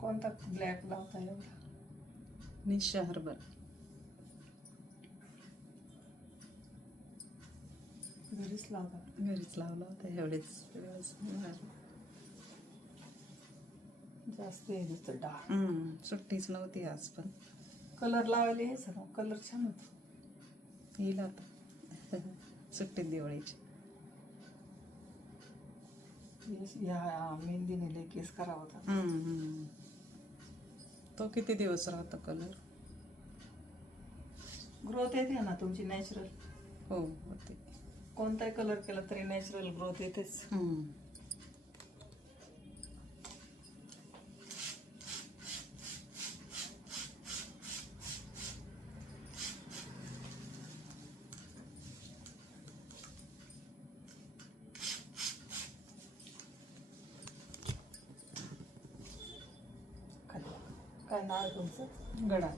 कोणता ब्लॅक लावता एवढा? निशा हर्बल. घरीच लावता? घरीच लावला होता एवढेच दिवस. जास्त आहे नुसतं डार्क. सुट्टीच नव्हती आज पण. कलर लावायला यायचं ना, कलर छान होतो. येईल आता सुट्टीत दिवाळीची. या मेहंदीने लय केस करावा होता. तो किती दिवस राहतो कलर? ग्रोथ येते ना तुमची नॅचरल. हो होते. कोणताही कलर केला तरी नॅचरल ग्रोथ येतेच. काय नाव आहे तुमचं? गडा.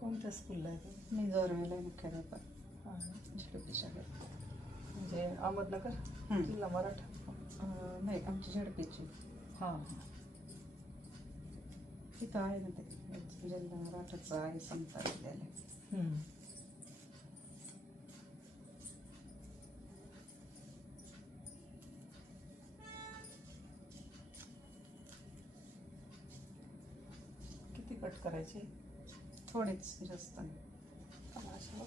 कोणत्या स्कूलला आहे ते? मी जोरवेला मुख्याध्यापक. हां, झेडपी शाळेत. म्हणजे अहमदनगर जिल्हा मराठा? नाही, आमची झेडपीची. हां. तिथं आहे ना ते जिल्हा मराठाचं आहे समता विद्यालय. किती कट करायचे? थोडेच, जास्त नाही. अशा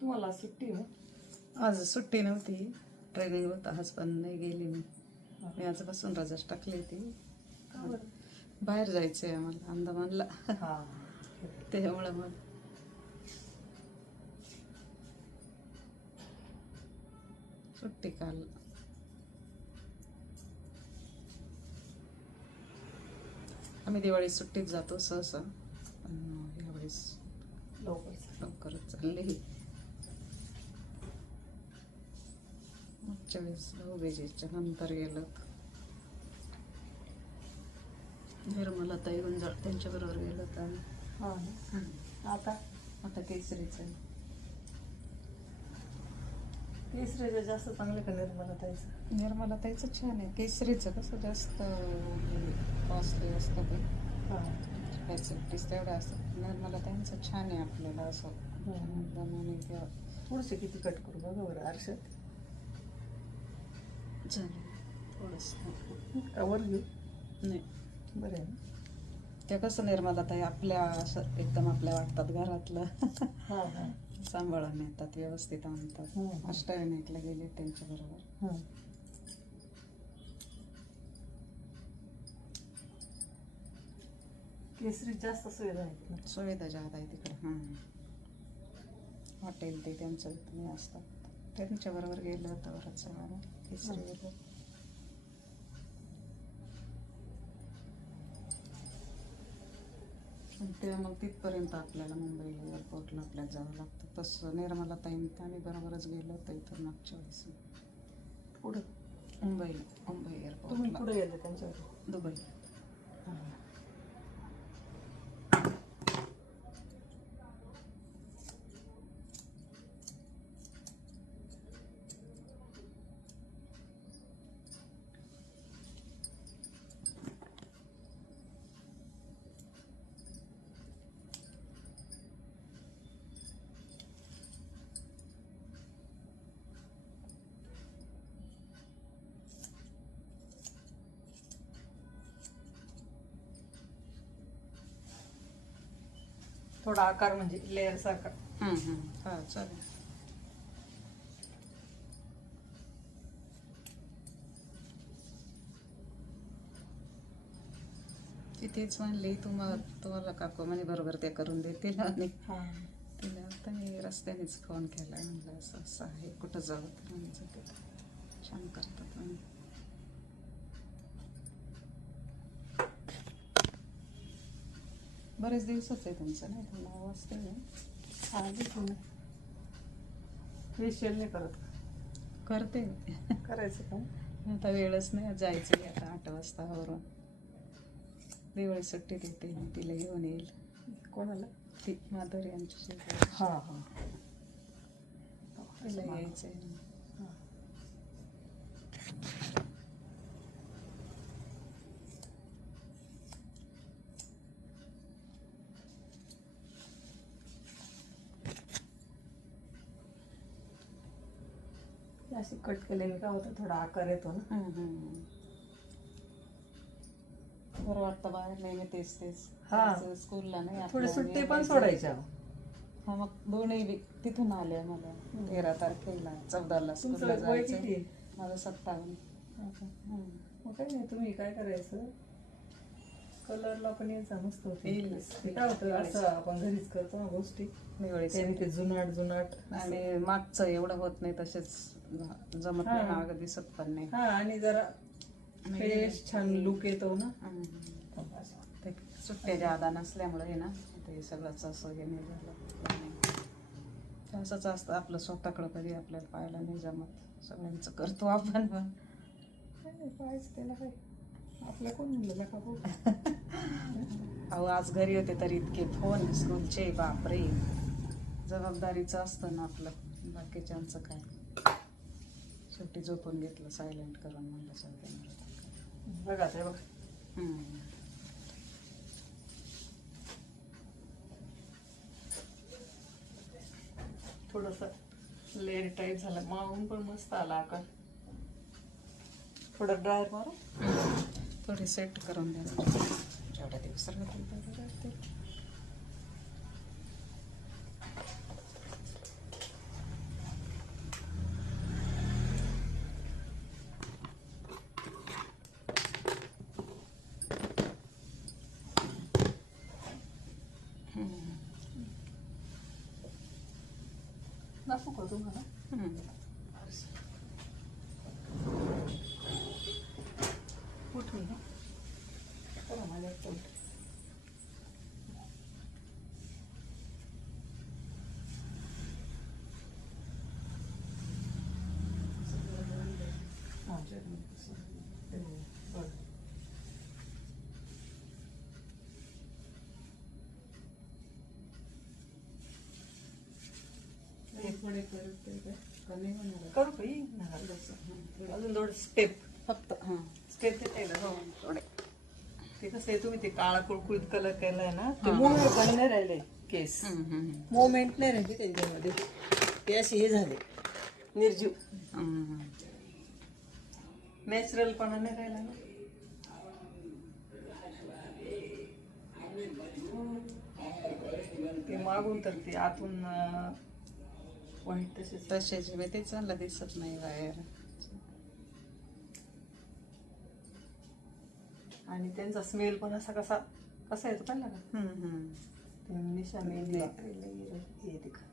तुम्हाला सुट्टी हो? आज सुट्टी नव्हती, ट्रेनिंग होता आज, पण नाही गेली मी आजपासून रजाच टाकली ती. बाहेर जायचं आहे आम्हाला अंदमानला. त्यामुळं मग सुट्टी काल. आम्ही दिवाळी सुट्टीत जातो सहसा, पण यावेळेस लवकरच चालली. मागच्या वेळेस भाऊबीजेच्या नंतर गेलं. निर्मला ताई गुंजाळ त्यांच्याबरोबर गेलो तर. आता केसरीचं. केसरीचं जास्त चांगलं का निर्मला ताईचं? निर्मला ताईचं छान आहे. केसरीचं कसं जास्त कॉस्टली असतं ते, फॅसिलिटीज तेवढ्या असतात. निर्मला ताईंचं छान आहे आपल्याला असं एकदम. आणि थोडंसं किती कट करू बघा बरं आरशात. चालेल थोडंसं कवर घेऊ? नाही, बरं आहे. त्या कसं निर्मला ताई आपल्या असं एकदम आपल्या वाटतात घरातलं. सांभाळून येतात, व्यवस्थित आणतात. अष्टविनायकला गेले त्यांच्याबरोबर. केसरीत जास्त सुविधा आहेत ना? सुविधा जास्त आहे तिकडे. हॉटेल ते त्यांचं तुम्ही असतात, त्यांच्याबरोबर गेलं होतं बरंच वेळा केसरीवर. ते मग तिथपर्यंत आपल्याला मुंबई एअरपोर्टला आपल्याला जावं लागतं. तसं निर्मला ताईं आम्ही बरोबरच गेलो होतो इथून मागच्या वेळेस. पुढे मुंबई एअरपोर्ट. तुम्ही पुढे गेले त्यांच्यावर? दुबई. थोडा आकार म्हणजे लेअर सारखा. हा चालेल. ती तेच म्हणली तुम्हाला काकू म्हणे बरोबर ते करून देतील आणि हा तिला आता मी रस्त्यानेच फोन केला, म्हणलं असं असं आहे, कुठं जाऊ तर म्हणजे ते छान करतात म्हणे. बरेच दिवसाच आहे तुमचं नाही तर नाव असते ना. फेशियल नाही करत करते करायचं का? आता वेळच नाही, जायचं आहे आता 8 वाजता वरून. दिवाळी सुट्टी देते मी, तिला घेऊन येईल. कोणाला? ती माधुरी आमची शेजारी. हा हा तिला यायचं आहे. अशी कट केलेली का होतं, थोडा आकार येतो ना. बरं वाटतं बाहेर नेहमी तेच तेच. हा. स्कूलला नाही थोडे आपल्याला सुट्टे पण यायचं. सोडायच्या. हा मग दोन्ही तिथून आले मला 13 तारखेला 14ला स्कूलला तुमचं वय जायचं. किती? माझं 57. मग काय नाही, तुम्ही काय करायचं, कलरला पण यायचा मस्त होते. येईल. ते काय होतं, असं आपण घरीच करतो ना गोष्टी, दिवाळी त्याने ते जुनाट आणि मागचं एवढं होत नाही, तसेच जमत नाही, हा. मागं दिसत पण नाही. हा, आणि जरा फ्रेश छान लुक येतो ना. ते सुट्ट्या ज्यादा नसल्यामुळे हे ना ते सगळंच असं हे नाही झालं. ते असंच असतं आपलं, स्वतःकडं कधी आपल्याला पाहायला नाही जमत, सगळ्यांचं करतो आपण. पाहायचं त्याला काय, आपल्या कोण म्हणलं का बघू. अहो आज घरी होते तरी इतके फोन स्कूलचे, बापरे. जबाबदारीचं असतं ना आपलं, बाकीच्यांचं काय. शेवटी झोपून घेतलं सायलेंट करून, म्हणलं सगळं बघा ते बघ. थोडस लेअर टाईप झालं, मागून पण मस्त आला आकार. थोडं ड्रायर मारू, थोडी सेट करून द्या, जेवढ्या दिवस राहतील तेवढं राहतील. दाखवू का तुम्हाला? कुठली ना, चला मला एक पोट. करू का ही? अजून थोडं स्टेप, फक्त स्टेप देते ना. थोडे. ते कसं आहे, तुम्ही ते काळा कुळकुळीत कलर केलाय ना, ते मूवमेंट पण नाही राहिले केस, मुवमेंट नाही राहिली त्याच्यामध्ये, ते असे हे झाले निर्जीव, नॅचरल पणा नाही राहिला ना. ते मागून तर ते आतून वाईट तसेच मी ते चांगलं दिसत नाही बाहेर. आणि त्यांचा स्मेल पण असा कसा कसा येतो पाहिला का. ते निशा मेहंदी हे दिखा.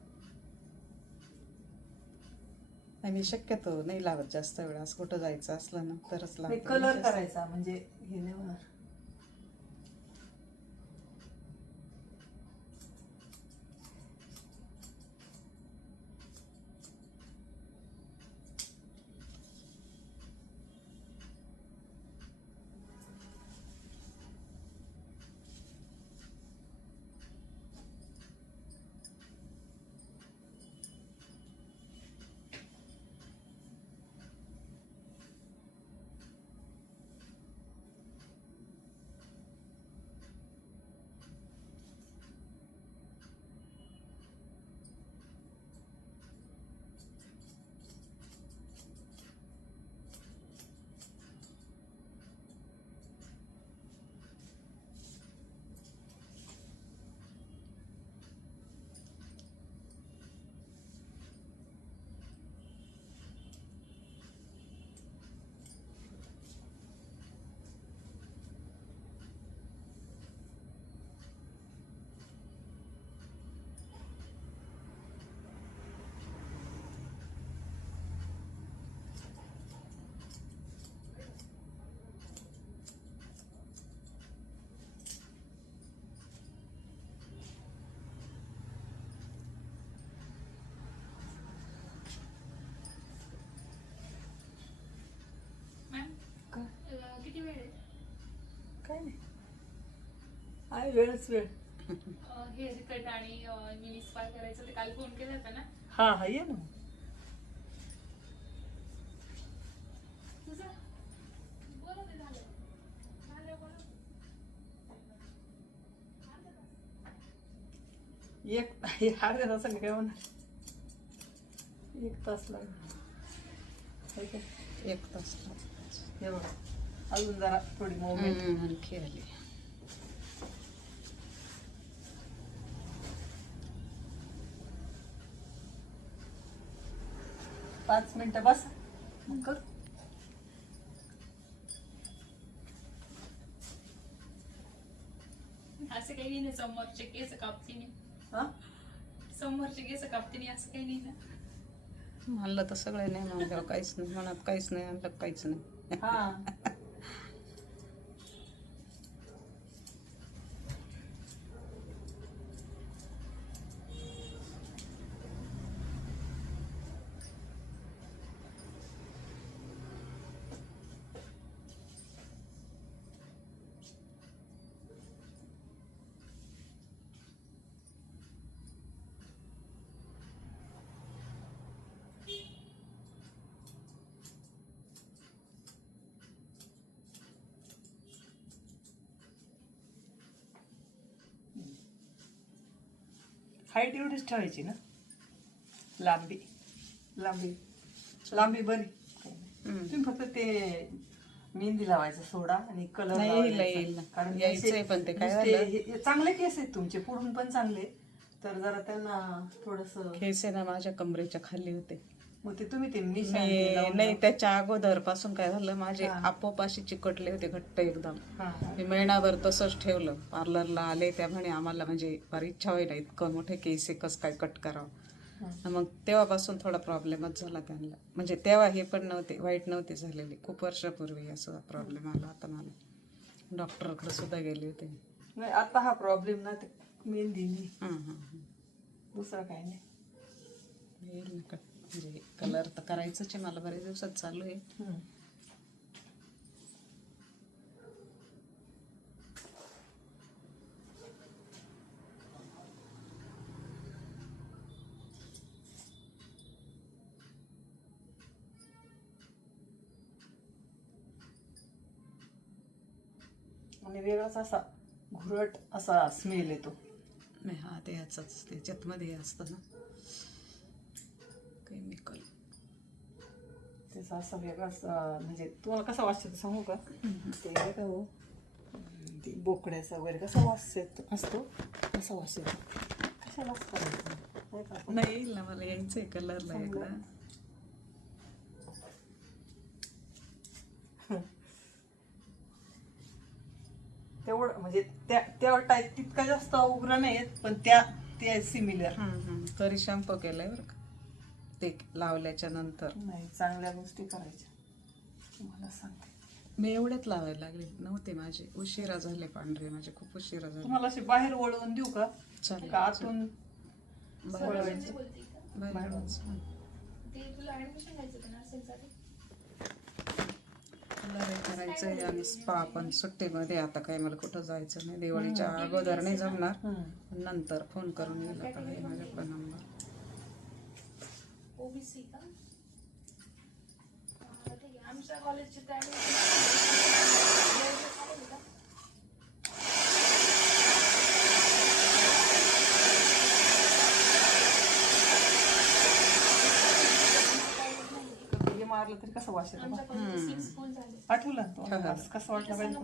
मी शक्यतो नाही लावत जास्त वेळा, कुठं जायचं असलं ना तरच ते लावते. कलर करायचा म्हणजे हे नाही होणार. काय नाही, आहे वेळच वेळ. हेअर कट आणि मिनी स्पा करायचं ते काल फोन केला होता ना. हा हा, ये ना. तुझं बोला ते झालं. झालं बोला. एक अर्ध्या तासाने काय होणार, 1 तास लागेल. हे काय? 1 तास हे बघ, अजून जरा थोडी मोमेंट. आणखी आली. 5 मिनिटं बस मग कर. असं काही नाही, समोरचे केस कापते नाही. हा, समोरचे केस कापते नाही असं काही नाही ना. म्हणलं तर सगळं नाही, म्हणलं काहीच नाही, मनात काहीच नाही, आणलं काहीच नाही. हा. हाईट एवढीच ठेवायची ना, लांबी लांबी लांबी बरी. तुम्ही फक्त ते मेहंदी लावायचं सोडा आणि कलर नाही, येईल ना. कारण यायचंय, पण ते काय झालं, चांगले केस आहेत तुमचे, पुढून पण चांगले, तर जरा त्यांना थोडस. केस आहे ना माझ्या कमरेच्या खाली होते. मग ते तुम्ही ते नाही, त्याच्या अगोदर पासून काय झालं, माझे आपोपाशी चिकटले होते घट्ट एकदम. मी महिनाभर तसंच ठेवलं. पार्लरला आले, त्या म्हणे आम्हाला म्हणजे फार इच्छा होईना, इतकं मोठे केस कसं काय कट करावं. मग तेव्हापासून थोडा प्रॉब्लेमच झाला त्यांना. म्हणजे तेव्हा हे पण नव्हते, वाईट नव्हते झालेले, खूप वर्षापूर्वी असा प्रॉब्लेम आला होता मला. डॉक्टरकडे सुद्धा गेले होते. नाही, आता हा प्रॉब्लेम ना मेहंदी, दुसरा काही नाही. येईल ना म्हणजे कलर तर करायचंच आहे मला, बरेच दिवसात चालू आहे. आणि वेगळाच असा घुरट असा स्मेल येतो. नाही, हा ते याचाच, त्याच्यात मध्ये असतं ना केमिकल, त्याचा असा वेगळाच. म्हणजे तुम्हाला कसा वास येतो सांगू का, ते काय हो, ते बोकड्याचा वगैरे कसा वास येतो असतो, कसा वास येतो. कशाला करायचं नाही, येईल ना मला, यायचंय कलरला एकदा. तेवढं म्हणजे त्या टाईप तितका जास्त उग्र नाहीत, पण त्या सिमिलर. तरी शॅम्पू केलाय बरं का ते लावल्याच्या नंतर. नाही, चांगल्या गोष्टी करायच्या, तुम्हाला सांगते. मी एवढ्यात लावायला लागले नव्हते, माझे उशिरा झाले पांढरे, माझे खूप उशिरा झाले. तुम्हाला असे बाहेर वळवून देऊ का, चालेल. का आतून वळवायचे? बोलते का बाहेरच. ते तुला ऍडमिशन घ्यायचं होतं नर्सिंगसाठी. कलर करायचंय आणि स्पा पण सुट्टीमध्ये. आता काय मला कुठं जायचं नाही, दिवाळीच्या अगोदर नाही जमणार, नंतर फोन करून येईल. आता आहे माझ्याकडे नंबर. ओबीसी का? ठीक आहे, आमच्या कॉलेजची तयारी हे मारलं तरी कसं वास येतो. आमच्या कॉलेजचे 6 स्कूल झाले. आठवलं ना तुम्हाला? कसं वाटलं पाहिजे.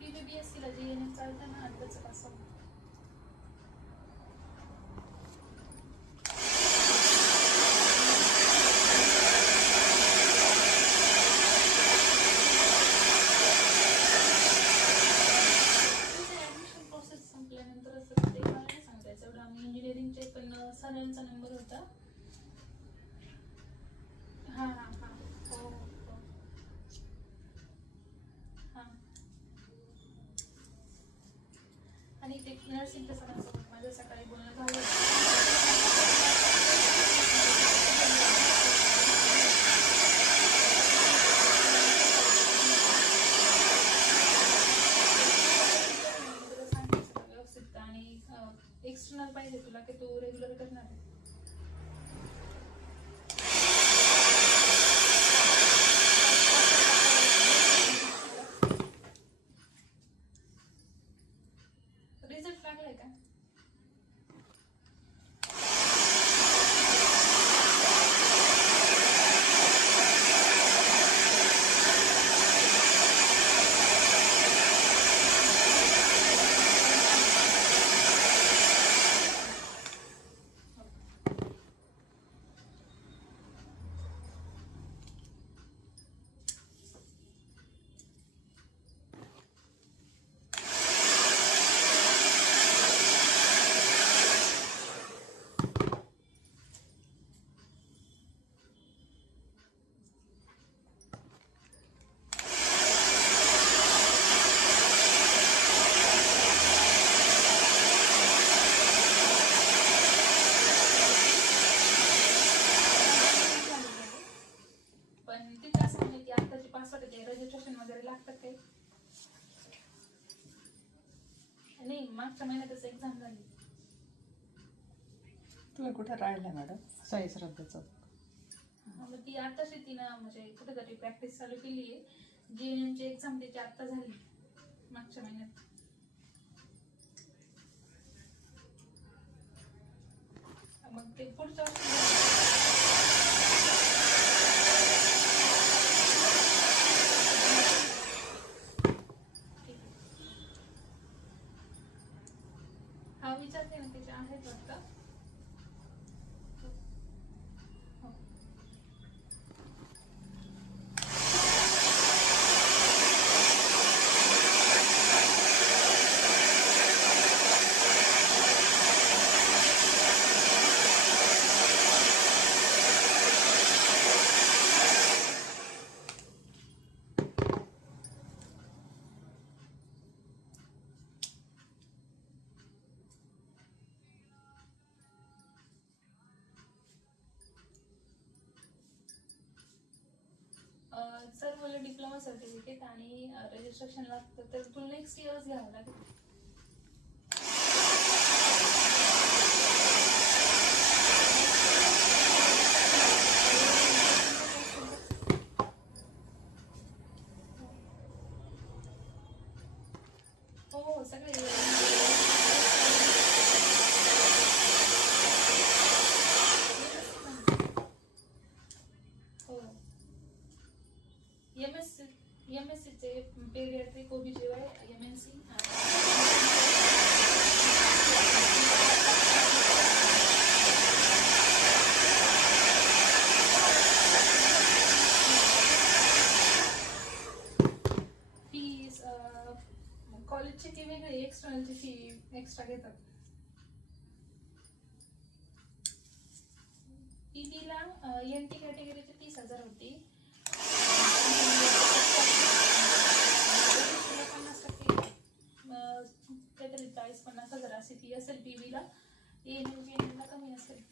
BBBSC ला JNM चालतं ना, आताच कसं सरांचा नंबर होता. हां हां हां, हो हो हो, हां. आणि ते नर्सिंगचं तू रेग्युलर करणार आहे? रिझल्ट लागलाय का? पण तिथे असं म्हणजे की आताचे पासवर्ड ते रजिस्ट्रेशन वगैरे लागतात काही? नाही, मागच्या महिन्यातच एक्झाम झाली. तुम्ही कुठे राहिला मॅडम? साई श्रद्धाचं. मग ती आताच तिनं म्हणजे कुठेतरी प्रॅक्टिस चालू केली आहे. GNM ची एक्झाम त्याची आता झाली मागच्या महिन्यात. मग ते पुढच्या हा विचारते ना, त्याचे आहेत वाटतं. हो. सर मला डिप्लोमा सर्टिफिकेट आणि रजिस्ट्रेशन लागतं, तर तुला नेक्स्ट इयर्स घ्यावं लागेल. हो सगळे हो. MSc चे पेडियाट्रिक OBGY MNC फीस कॉलेजची फी वेगळी, एक्सटर्नलची फी एक्स्ट्रा घेतात. PBला NT कॅटेगरीची 30,000 होती. 50% काहीतरी 40-50,000 अशी फी असेल PBला. ANM कमी असेल.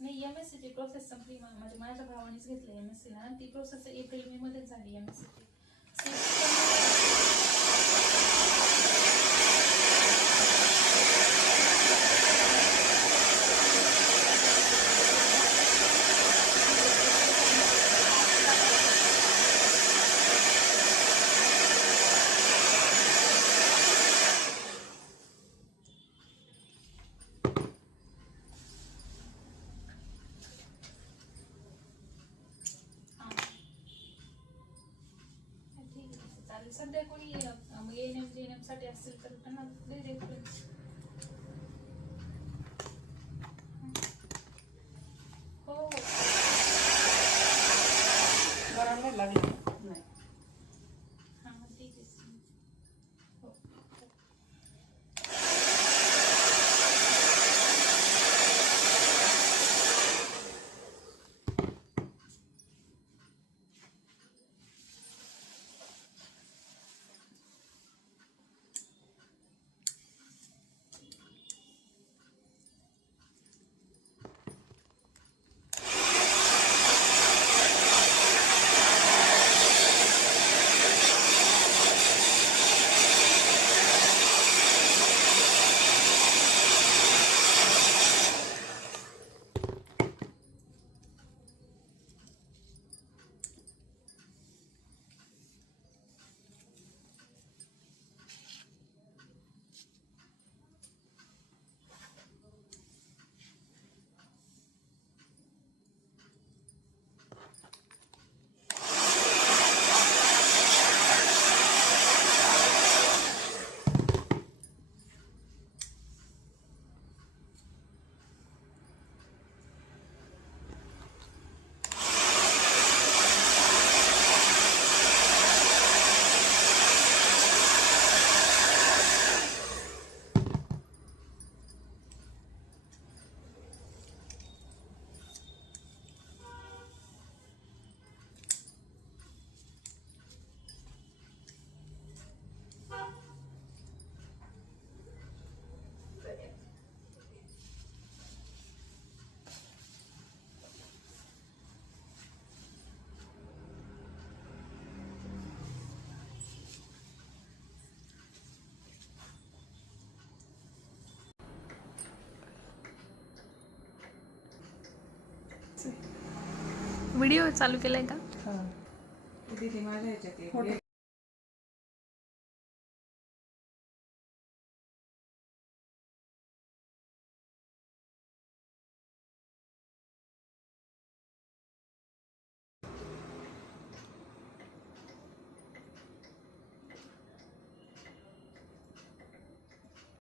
नाही, MSc ची प्रोसेस संपली. म्हणजे माझ्या भावानेच घेतलं MSc ला. ती प्रोसेस एप्रिल-मे मध्येच झाली MSc ची. सध्या कोणी ANM GNM साठी असेल तर त्यांना दे रेफरन्स. हो हो. बरं नाही लागलं. नाही. हां ठीक आहे. हो. करायचंय. व्हिडिओ चालू केलाय का? हा तिथे माझ्या ह्याच्यात फोटो